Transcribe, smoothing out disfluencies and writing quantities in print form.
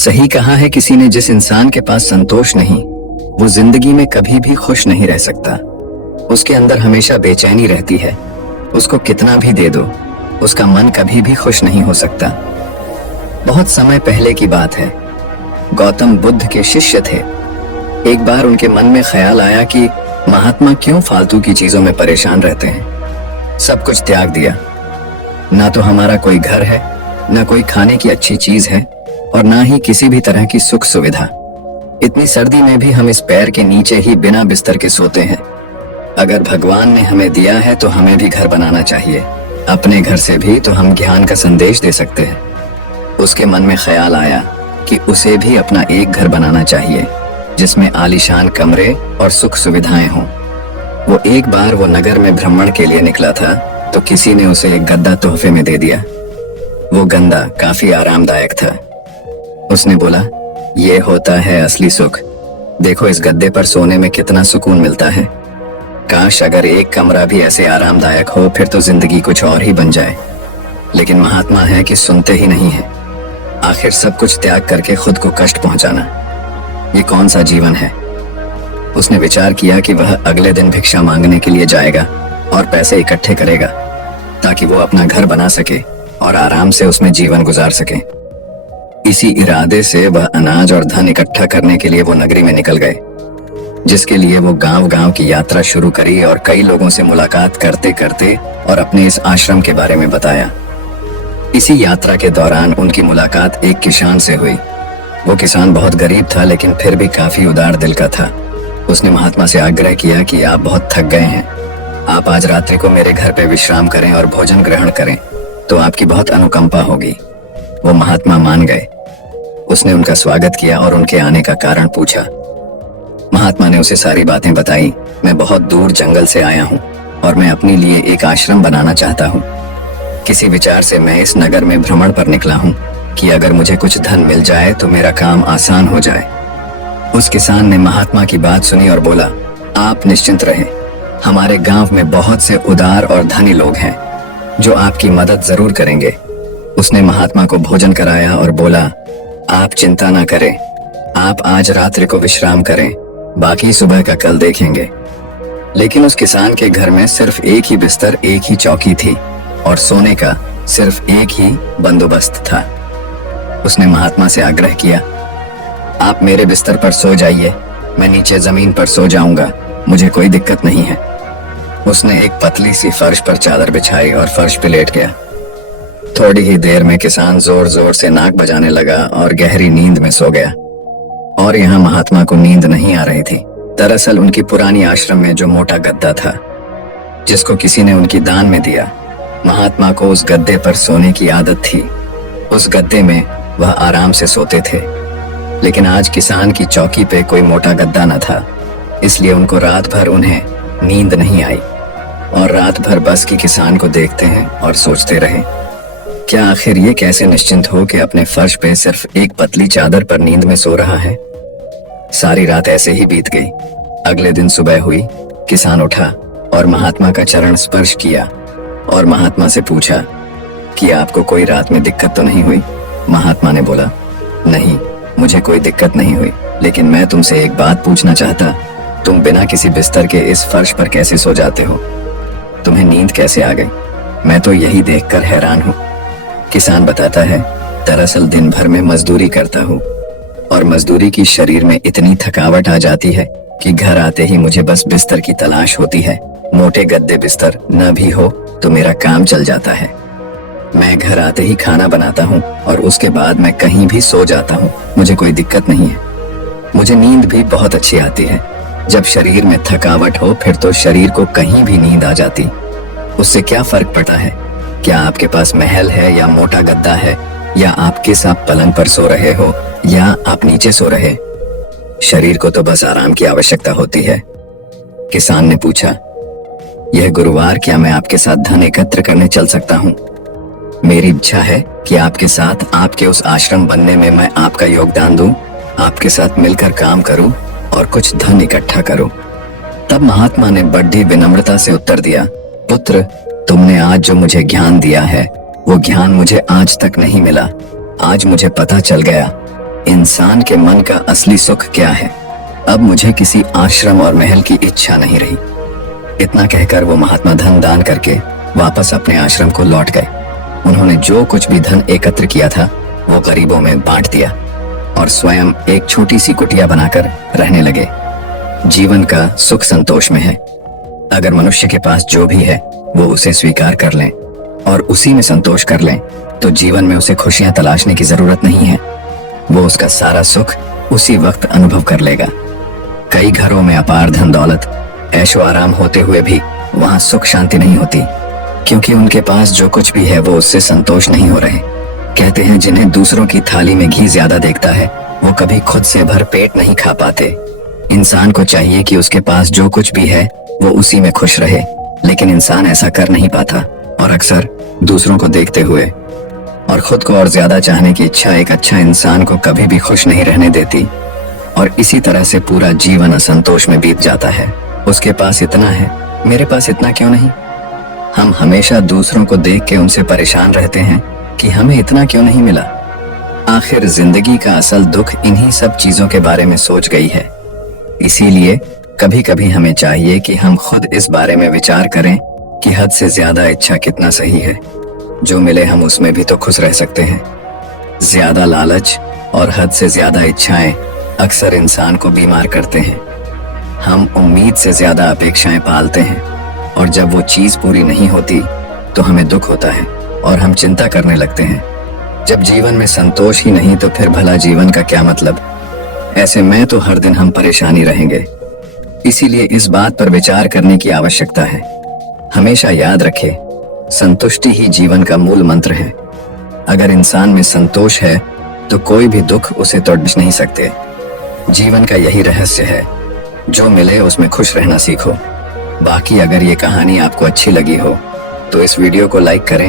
सही कहा है किसी ने, जिस इंसान के पास संतोष नहीं वो जिंदगी में कभी भी खुश नहीं रह सकता। उसके अंदर हमेशा बेचैनी रहती है। उसको कितना भी दे दो उसका मन कभी भी खुश नहीं हो सकता। बहुत समय पहले की बात है। गौतम बुद्ध के शिष्य थे। एक बार उनके मन में ख्याल आया कि महात्मा क्यों फालतू की चीजों में परेशान रहते हैं। सब कुछ त्याग दिया। ना तो हमारा कोई घर है, ना कोई खाने की अच्छी चीज है और ना ही किसी भी तरह की सुख सुविधा। इतनी सर्दी में भी हम इस पैर के नीचे ही बिना बिस्तर के सोते हैं। अगर भगवान ने हमें दिया है तो हमें भी घर बनाना चाहिए। अपने घर से भी तो हम ज्ञान का संदेश दे सकते हैं। उसके मन में ख्याल आया कि उसे भी अपना एक घर बनाना चाहिए जिसमें आलीशान कमरे और सुख सुविधाएं हों। वो एक बार वो नगर में भ्रमण के लिए निकला था तो किसी ने उसे एक गद्दा तोहफे में दे दिया। वो गद्दा काफी आरामदायक था। उसने बोला, ये होता है असली सुख। देखो इस गद्दे पर सोने में कितना सुकून मिलता है। काश अगर एक कमरा भी ऐसे आरामदायक हो, फिर तो जिंदगी कुछ और ही बन जाए। लेकिन महात्मा है कि सुनते ही नहीं है। आखिर सब कुछ त्याग करके खुद को कष्ट पहुंचाना, ये कौन सा जीवन है। उसने विचार किया कि वह अगले दिन भिक्षा मांगने के लिए जाएगा और पैसे इकट्ठे करेगा ताकि वो अपना घर बना सके और आराम से उसमें जीवन गुजार सके। इसी इरादे से वह अनाज और धन इकट्ठा करने के लिए वो नगरी में निकल गए, जिसके लिए वो गांव-गांव की यात्रा शुरू करी और कई लोगों से मुलाकात करते करते और अपने इस आश्रम के बारे में बताया। इसी यात्रा के दौरान उनकी मुलाकात एक किसान से हुई। वो किसान बहुत गरीब था लेकिन फिर भी काफी उदार दिल का था। उसने महात्मा से आग्रह किया कि आप बहुत थक गए हैं, आप आज रात्रि को मेरे घर पे विश्राम करें और भोजन ग्रहण करें तो आपकी बहुत अनुकंपा होगी। वो महात्मा मान गए। उसने उनका स्वागत किया और उनके आने का कारण पूछा। महात्मा ने उसे सारी बातें बताई। मैं बहुत दूर जंगल से आया हूँ और मैं अपने लिए एक आश्रम बनाना चाहता हूँ। किसी विचार से मैं इस नगर में भ्रमण पर निकला हूँ कि अगर मुझे कुछ धन मिल जाए तो मेरा काम आसान हो जाए। उस किसान ने महात्मा की बात सुनी और बोला, आप निश्चिंत रहें, हमारे गांव में बहुत से उदार और धनी लोग हैं जो आपकी मदद जरूर करेंगे। उसने महात्मा को भोजन कराया और बोला, आप चिंता ना करें, आप आज रात्रि को विश्राम करें, बाकी सुबह का कल देखेंगे। लेकिन उस किसान के घर में सिर्फ एक ही बिस्तर, एक ही चौकी थी और सोने का सिर्फ एक ही बंदोबस्त था। उसने महात्मा से आग्रह किया, आप मेरे बिस्तर पर सो जाइए, मैं नीचे जमीन पर सो जाऊंगा, मुझे कोई दिक्कत नहीं है। उसने एक पतली सी फर्श पर चादर बिछाई और फर्श पे लेट गया। थोड़ी ही देर में किसान जोर जोर से नाक बजाने लगा और गहरी नींद में सो गया। और यहाँ महात्मा को नींद नहीं आ रही थी। दरअसल उनकी पुरानी आश्रम में जो मोटा गद्दा था जिसको किसी ने उनकी दान में दिया, महात्मा को उस गद्दे पर सोने की आदत थी। उस गद्दे में वह आराम से सोते थे। लेकिन आज किसान की चौकी पे कोई मोटा गद्दा न था, इसलिए उनको रात भर उन्हें नींद नहीं आई और रात भर बस की किसान को देखते हैं और सोचते रहे, क्या आखिर ये कैसे निश्चिंत हो कि अपने फर्श पे सिर्फ एक पतली चादर पर नींद में सो रहा है। सारी रात ऐसे ही बीत गई। अगले दिन सुबह हुई, किसान उठा और महात्मा का चरण स्पर्श किया और महात्मा से पूछा कि आपको कोई रात में दिक्कत तो नहीं हुई। महात्मा ने बोला, नहीं, मुझे कोई दिक्कत नहीं हुई, लेकिन मैं तुमसे एक बात पूछना चाहता, तुम बिना किसी बिस्तर के इस फर्श पर कैसे सो जाते हो? तुम्हें नींद कैसे आ गई? मैं तो यही देखकर हैरान हूँ। किसान बताता है, दरअसल दिन भर में मजदूरी करता हूँ और मजदूरी की शरीर में इतनी थकावट आ जाती है कि घर आते ही मुझे बस बिस्तर की तलाश होती है। मोटे गद्दे बिस्तर न भी हो तो मेरा काम चल जाता है। मैं घर आते ही खाना बनाता हूँ और उसके बाद मैं कहीं भी सो जाता हूँ, मुझे कोई दिक्कत नहीं है। मुझे नींद भी बहुत अच्छी आती है। जब शरीर में थकावट हो फिर तो शरीर को कहीं भी नींद आ जाती। उससे क्या फर्क पड़ता है? क्या आपके पास महल है या मोटा गद्दा है, या आप किस आप पलंग पर सो रहे हो या आप नीचे सो रहे, शरीर को तो बस आराम की आवश्यकता होती है। किसान ने पूछा, यह गुरुवार क्या मैं आपके साथ धन एकत्र करने चल सकता हूँ? मेरी इच्छा है कि आपके साथ आपके उस आश्रम बनने में मैं आपका योगदान दूं, आपके साथ मिलकर काम करूं और कुछ धन इकट्ठा करूं। तब महात्मा ने बड़ी विनम्रता से उत्तर दिया, पुत्र, तुमने आज जो मुझे ज्ञान दिया है वो ज्ञान मुझे आज तक नहीं मिला। आज मुझे पता चल गया इंसान के मन का असली सुख क्या है। अब मुझे किसी आश्रम और महल की इच्छा नहीं रही। इतना कहकर वो महात्मा धन दान करके वापस अपने आश्रम को लौट गए। उन्होंने जो कुछ भी धन एकत्र किया था वो गरीबों में बांट दिया और स्वयं एक छोटी सी कुटिया बनाकर रहने लगे। जीवन का सुख संतोष में है। अगर मनुष्य के पास जो भी है वो उसे स्वीकार कर लें और उसी में संतोष कर लें तो जीवन में उसे खुशियां तलाशने की जरूरत नहीं है। वो उसका सारा सुख उसी वक्त अनुभव कर लेगा। कई घरों में अपार धन दौलत ऐशो आराम होते हुए भी वहां सुख शांति नहीं होती, क्योंकि उनके पास जो कुछ भी है वो उससे संतोष नहीं हो रहे। कहते हैं जिन्हें दूसरों की थाली में घी ज्यादा देखता है वो कभी खुद से भर पेट नहीं खा पाते। इंसान को चाहिए कि उसके पास जो कुछ भी है वो उसी में खुश रहे, लेकिन इंसान ऐसा कर नहीं पाता और अक्सर दूसरों को देखते हुए और खुद को और ज्यादा चाहने की इच्छा एक अच्छा इंसान को कभी भी खुश नहीं रहने देती और इसी तरह से पूरा जीवन असंतोष में बीत जाता है। उसके पास इतना है, मेरे पास इतना क्यों नहीं। हम हमेशा दूसरों को देख के उनसे परेशान रहते हैं कि हमें इतना क्यों नहीं मिला। आखिर जिंदगी का असल दुख इन्हीं सब चीजों के बारे में सोच गई है। इसीलिए कभी कभी हमें चाहिए कि हम खुद इस बारे में विचार करें कि हद से ज्यादा इच्छा कितना सही है। जो मिले हम उसमें भी तो खुश रह सकते हैं। ज्यादा लालच और हद से ज्यादा इच्छाएं अक्सर इंसान को बीमार करते हैं। हम उम्मीद से ज्यादा अपेक्षाएं पालते हैं और जब वो चीज पूरी नहीं होती तो हमें दुख होता है और हम चिंता करने लगते हैं। जब जीवन में संतोष ही नहीं तो फिर भला जीवन का क्या मतलब। ऐसे में तो हर दिन हम परेशानी रहेंगे। इसीलिए इस बात पर विचार करने की आवश्यकता है। हमेशा याद रखें, संतुष्टि ही जीवन का मूल मंत्र है। अगर इंसान में संतोष है तो कोई भी दुख उसे तोड़ नहीं सकते। जीवन का यही रहस्य है, जो मिले उसमें खुश रहना सीखो। बाकी अगर ये कहानी आपको अच्छी लगी हो तो इस वीडियो को लाइक करें